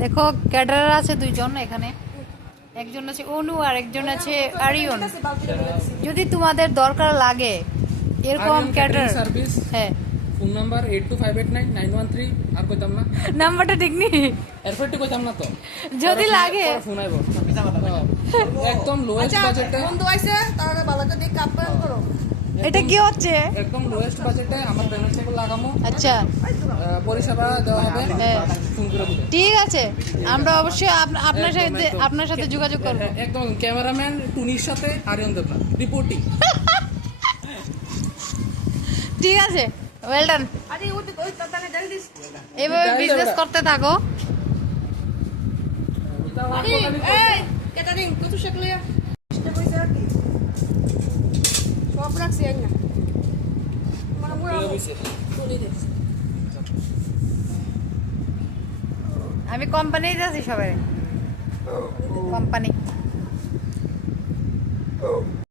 দেখো ক্যাডার আছে দুইজন এখানে, একজন আছে অনু আর একজন আছে আরিয়ন। যদি তোমাদের দরকার লাগে এরকম ক্যাডার, সার্ভিস হ্যাঁ ফোন নাম্বার 82589913 আর কইতাম না নাম্বারটা ঠিক নি, এরপর তো কইতাম না তো যদি লাগে ফোন আইবো একদম লোয়েস্ট বাজেটে বন্ধু আইছে তাহলে ভালো করে দেখে আপ্যায়ন করো। এটা কি হচ্ছে? একদম লোয়েস্ট বাজেটে আমার পেমেন্ট টেবিল লাগামো, আচ্ছা পরিষেবা দেওয়া হবে, হ্যাঁ। ফোন করে দিবেন। ঠিক আছে, আমরা অবশ্যই আপনার সাথে যোগাযোগ করব। একদম ক্যামেরাম্যান টুনির সাথে আরিয়ন দেবনা রিপোর্টিং। ঠিক আছে, ওয়েল ডান। আরে ওই তাহলে জলদি দিস। এইভাবে বিজনেস করতে থাকো। আরে এই ক্যাটারিং কত শিখলে এটা কইছে আর কি সব রাখছি আই না মানে মুরা চলে দে। আমি কোম্পানি যাচ্ছি সবাই, কোম্পানি